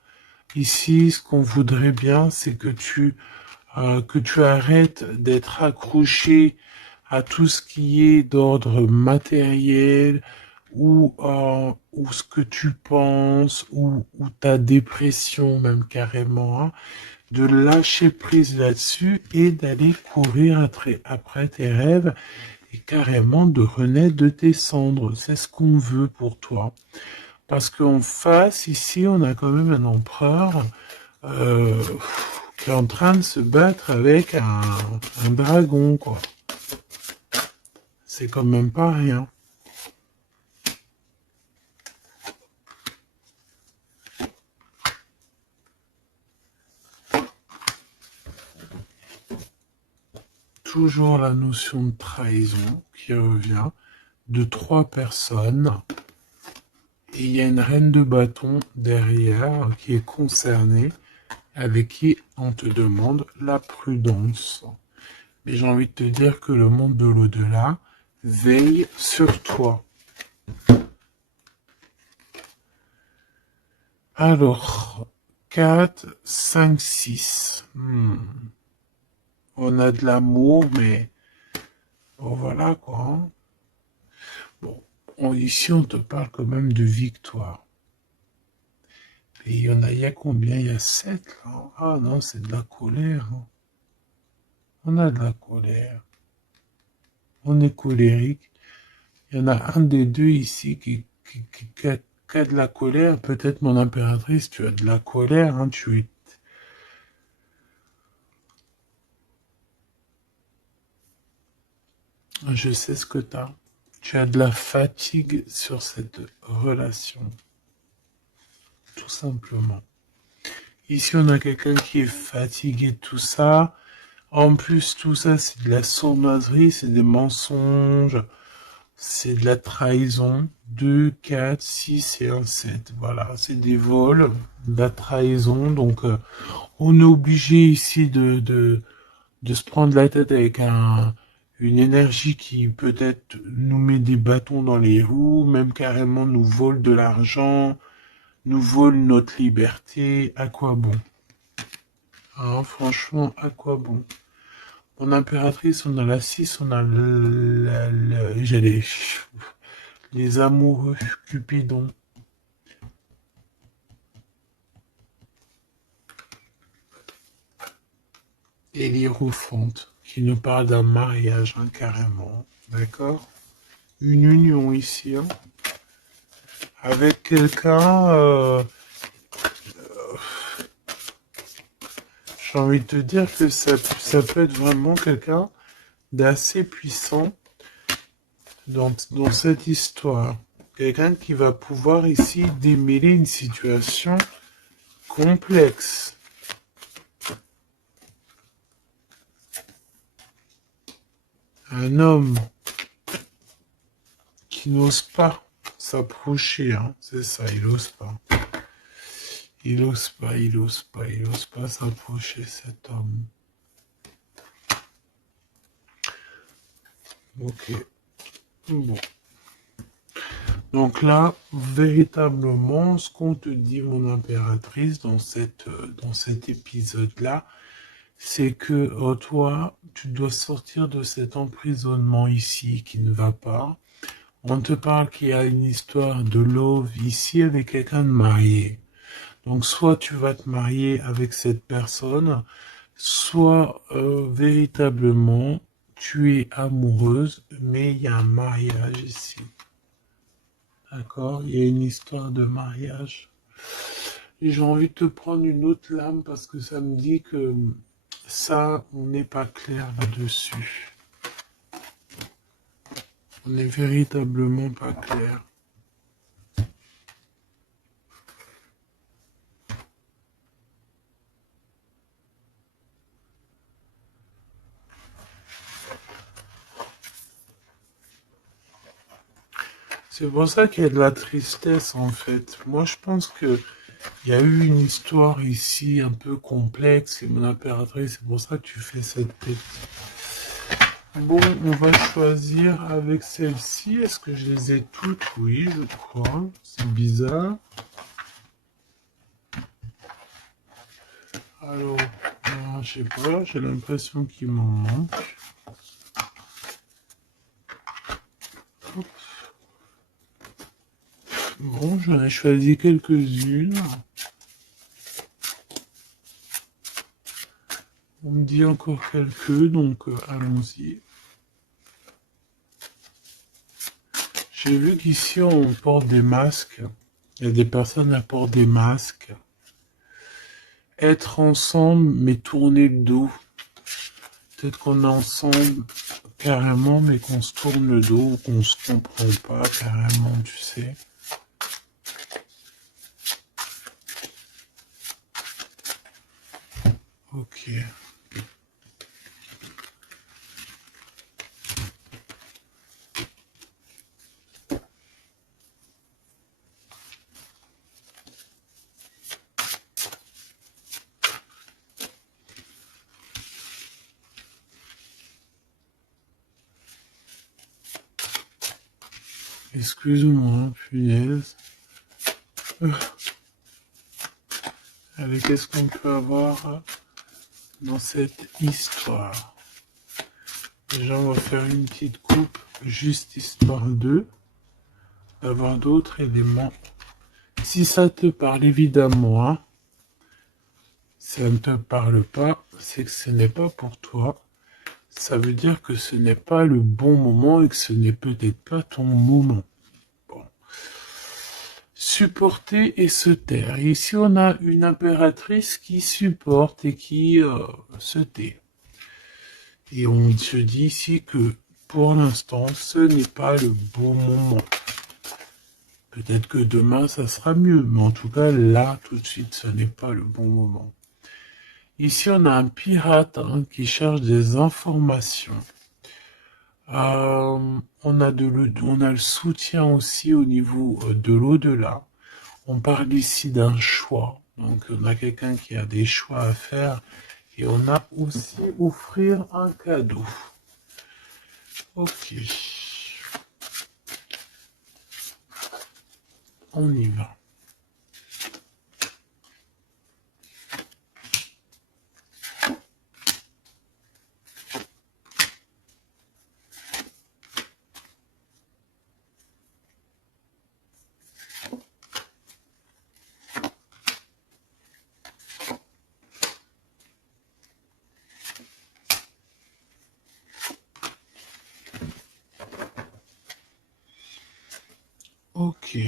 Ici, ce qu'on voudrait bien, c'est que tu arrêtes d'être accroché à tout ce qui est d'ordre matériel ou ce que tu penses ou ta dépression même carrément, hein, de lâcher prise là-dessus et d'aller courir après tes rêves et carrément de renaître de tes cendres. C'est ce qu'on veut pour toi. Parce qu'en face, ici, on a quand même un empereur. euh, qui est en train de se battre avec un dragon, quoi. C'est quand même pas rien. Toujours la notion de trahison qui revient, de 3 personnes. Et il y a une reine de bâton derrière qui est concernée, avec qui on te demande la prudence. Mais j'ai envie de te dire que le monde de l'au-delà veille sur toi. Alors, 4, 5, 6. On a de l'amour, mais bon, voilà quoi. Hein. Bon, ici on te parle quand même de victoire. Et il y a combien? Il y a 7 là. Ah non, c'est de la colère. Hein. On a de la colère. On est colérique. Il y en a un des deux ici qui a de la colère. Peut-être mon impératrice, tu as de la colère. Hein, Je sais ce que tu as. Tu as de la fatigue sur cette relation. Tout simplement. Ici, on a quelqu'un qui est fatigué de tout ça. En plus, tout ça, c'est de la sournoiserie, c'est des mensonges, c'est de la trahison. 2, 4, 6 et un 7. Voilà, c'est des vols, de la trahison. Donc, on est obligé ici de se prendre la tête avec une énergie qui peut-être nous met des bâtons dans les roues, même carrément nous vole de l'argent, nous vole notre liberté. À quoi bon? Hein, franchement, à quoi bon? Mon impératrice, on a la 6, on a les amoureux, Cupidon. Et l'Hiérophante, qui nous parle d'un mariage, hein, carrément. D'accord? Une union ici, hein, avec quelqu'un, j'ai envie de te dire que ça peut être vraiment quelqu'un d'assez puissant dans cette histoire. Quelqu'un qui va pouvoir ici démêler une situation complexe. Un homme qui n'ose pas s'approcher, hein, c'est ça, il n'ose pas. Il n'ose pas, il n'ose pas, il n'ose pas s'approcher, cet homme. Ok. Bon. Donc là, véritablement, ce qu'on te dit, mon impératrice, dans cet épisode-là, c'est que toi, tu dois sortir de cet emprisonnement ici qui ne va pas. On te parle qu'il y a une histoire de love ici avec quelqu'un de marié. Donc soit tu vas te marier avec cette personne, soit véritablement tu es amoureuse, mais il y a un mariage ici. D'accord? Il y a une histoire de mariage. Et j'ai envie de te prendre une autre lame parce que ça me dit que ça, on n'est pas clair là-dessus. On n'est véritablement pas clair. C'est pour ça qu'il y a de la tristesse en fait. Moi je pense que il y a eu une histoire ici un peu complexe et mon impératrice, c'est pour ça que tu fais cette tête. Bon, on va choisir avec celle-ci. Est-ce que je les ai toutes? Oui, je crois. C'est bizarre. Alors, je sais pas, j'ai l'impression qu'il m'en manque. Hop. Bon, j'en ai choisi quelques-unes. On me dit encore quelques, donc allons-y. J'ai vu qu'ici on porte des masques. Il y a des personnes qui portent des masques. être ensemble, mais tourner le dos. Peut-être qu'on est ensemble carrément, mais qu'on se tourne le dos ou qu'on se comprend pas carrément, tu sais. Ok. Excuse-moi, punaise. Allez, qu'est-ce qu'on peut avoir dans cette histoire? Déjà, on va faire une petite coupe, juste histoire d'avoir d'autres éléments. Si ça te parle, évidemment, hein. Si ça ne te parle pas, c'est que ce n'est pas pour toi. Ça veut dire que ce n'est pas le bon moment et que ce n'est peut-être pas ton moment. Bon. Supporter et se taire. Ici, on a une impératrice qui supporte et qui se tait. Et on se dit ici que pour l'instant, ce n'est pas le bon moment. Peut-être que demain, ça sera mieux, mais en tout cas, là, tout de suite, ce n'est pas le bon moment. Ici, on a un pirate qui cherche des informations. On a le soutien aussi au niveau de l'au-delà. On parle ici d'un choix. Donc, on a quelqu'un qui a des choix à faire. Et on a aussi offrir un cadeau. Ok. On y va. Ok.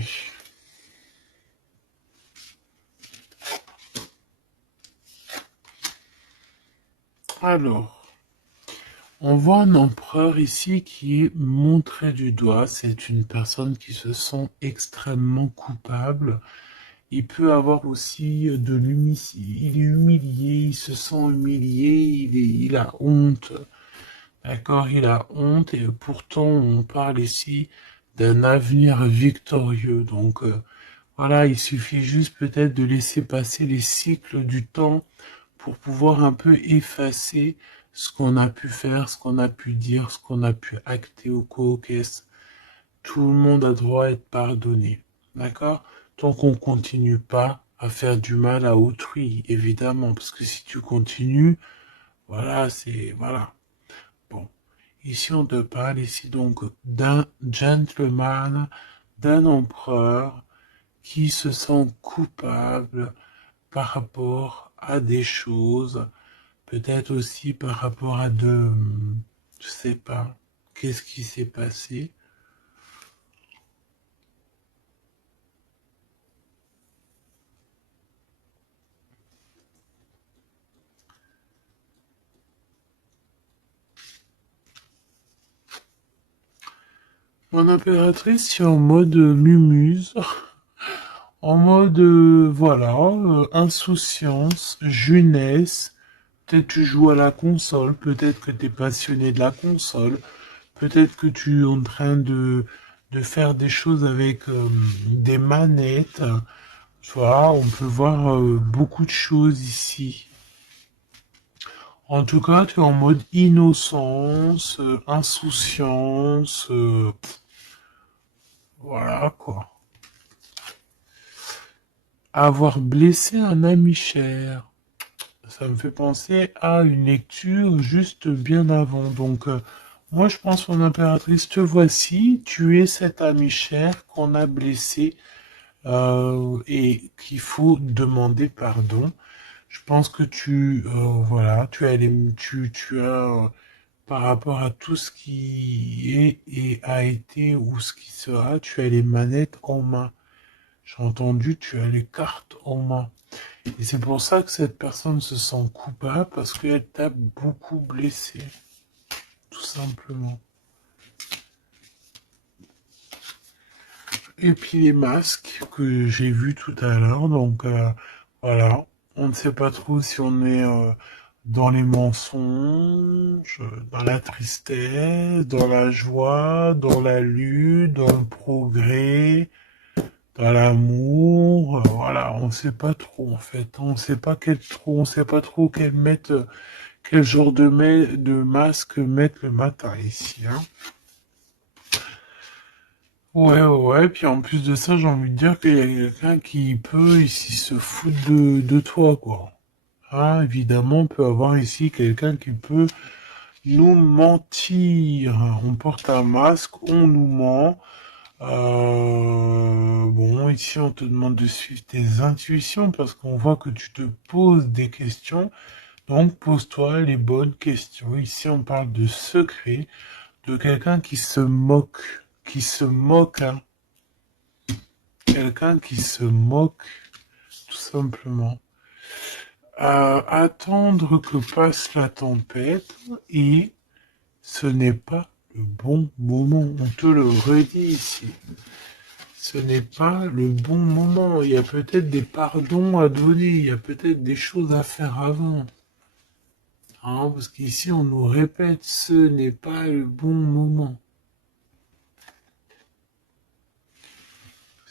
Alors, on voit un empereur ici qui est montré du doigt. C'est une personne qui se sent extrêmement coupable. Il peut avoir aussi de l'humilité. Il est humilié, il se sent humilié, il a honte. D'accord, il a honte et pourtant on parle ici d'un avenir victorieux. Donc voilà, il suffit juste peut-être de laisser passer les cycles du temps pour pouvoir un peu effacer ce qu'on a pu faire, ce qu'on a pu dire, ce qu'on a pu acter au co-caisse. Tout le monde a droit à être pardonné. D'accord? Tant qu'on continue pas à faire du mal à autrui, évidemment, parce que si tu continues, voilà, voilà. Bon. Ici, on te parle ici donc d'un gentleman, d'un empereur qui se sent coupable par rapport à des choses, peut-être aussi par rapport à je sais pas, qu'est-ce qui s'est passé. Mon impératrice, c'est en mode mumuse, en mode, voilà, insouciance, jeunesse. Peut-être tu joues à la console, peut-être que tu es passionné de la console, peut-être que tu es en train de faire des choses avec des manettes. Tu vois, on peut voir beaucoup de choses ici. En tout cas, tu es en mode innocence, insouciance, voilà quoi. Avoir blessé un ami cher. Ça me fait penser à une lecture juste bien avant. Donc, moi, je pense, mon impératrice, te voici. Tu es cet ami cher qu'on a blessé et qu'il faut demander pardon. Je pense que voilà, tu as, par rapport à tout ce qui est et a été ou ce qui sera, tu as les manettes en main. J'ai entendu, tu as les cartes en main. Et c'est pour ça que cette personne se sent coupable, parce qu'elle t'a beaucoup blessé, tout simplement. Et puis les masques que j'ai vus tout à l'heure, donc voilà, on ne sait pas trop si on est dans les mensonges, dans la tristesse, dans la joie, dans la lutte, dans le progrès, dans l'amour, voilà, on ne sait pas trop en fait, on sait pas trop quel genre de masque mettre le matin ici, hein. Ouais, ouais, puis en plus de ça, j'ai envie de dire qu'il y a quelqu'un qui peut ici se foutre de toi, quoi. Ah, évidemment, on peut avoir ici quelqu'un qui peut nous mentir. On porte un masque, on nous ment. Bon, ici, on te demande de suivre tes intuitions parce qu'on voit que tu te poses des questions. Donc, pose-toi les bonnes questions. Ici, on parle de secret, de quelqu'un qui se moque, hein. Quelqu'un qui se moque, tout simplement. Attendre que passe la tempête et ce n'est pas le bon moment. On te le redit ici. Ce n'est pas le bon moment. Il y a peut-être des pardons à donner. Il y a peut-être des choses à faire avant. Hein, parce qu'ici, on nous répète, ce n'est pas le bon moment.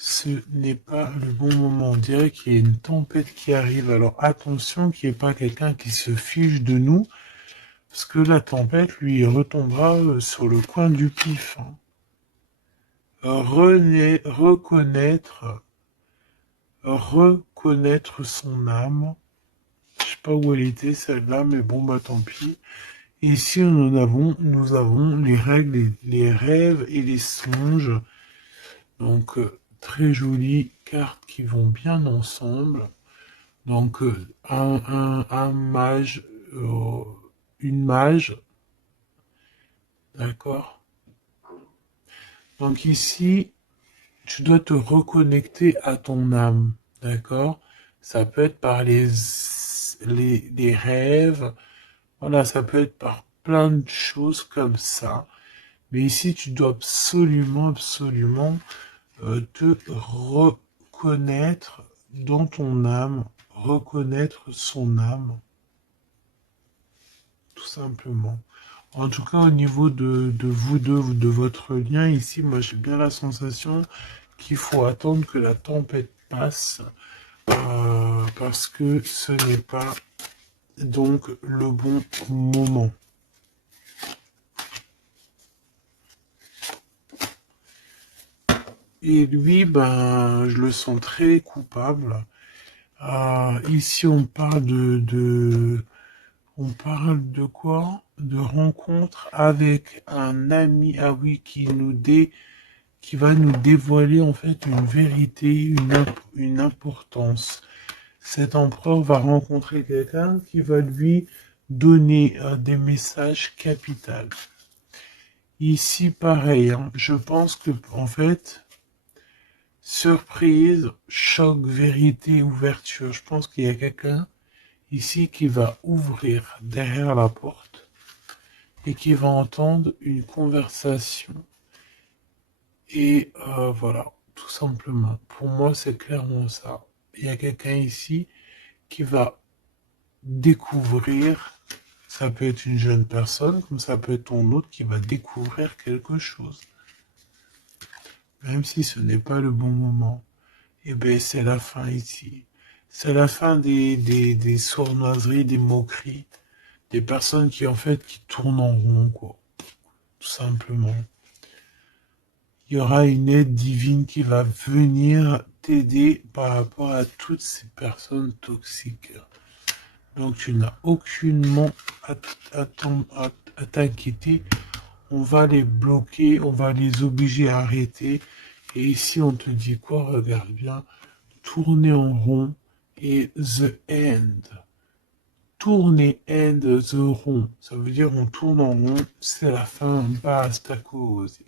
Ce n'est pas le bon moment. On dirait qu'il y a une tempête qui arrive. Alors attention qu'il n'y ait pas quelqu'un qui se fiche de nous, parce que la tempête, lui, retombera sur le coin du pif, hein. Reconnaître son âme. Je sais pas où elle était celle-là, mais bon bah tant pis. Et ici nous avons les règles, les rêves et les songes. Donc très jolies cartes qui vont bien ensemble. Donc un mage, une mage, d'accord. Donc ici, tu dois te reconnecter à ton âme, d'accord. Ça peut être par les rêves, voilà, ça peut être par plein de choses comme ça. Mais ici, tu dois absolument, absolument te reconnaître dans ton âme, reconnaître son âme, tout simplement. En tout cas, au niveau de vous deux, de votre lien, ici, moi j'ai bien la sensation qu'il faut attendre que la tempête passe, parce que ce n'est pas donc le bon moment. Et lui, ben, je le sens très coupable. Ici, on parle de quoi? De rencontre avec un ami, ah oui, qui va nous dévoiler en fait une vérité, une importance. Cet empereur va rencontrer quelqu'un qui va lui donner des messages capitaux. Ici, pareil, hein, je pense que en fait, surprise, choc, vérité, ouverture. Je pense qu'il y a quelqu'un ici qui va ouvrir derrière la porte et qui va entendre une conversation. Et voilà, tout simplement. Pour moi, c'est clairement ça. Il y a quelqu'un ici qui va découvrir, ça peut être une jeune personne, comme ça peut être ton autre qui va découvrir quelque chose. Même si ce n'est pas le bon moment. Eh bien, c'est la fin ici. C'est la fin des sournoiseries, des moqueries, des personnes qui, en fait, qui tournent en rond, quoi. Tout simplement. Il y aura une aide divine qui va venir t'aider par rapport à toutes ces personnes toxiques. Donc, tu n'as aucunement à t'inquiéter. On va les bloquer, on va les obliger à arrêter. Et ici, on te dit quoi? Regarde bien. Tourner en rond et the end. Tourner end the rond. Ça veut dire on tourne en rond, c'est la fin, basta cause.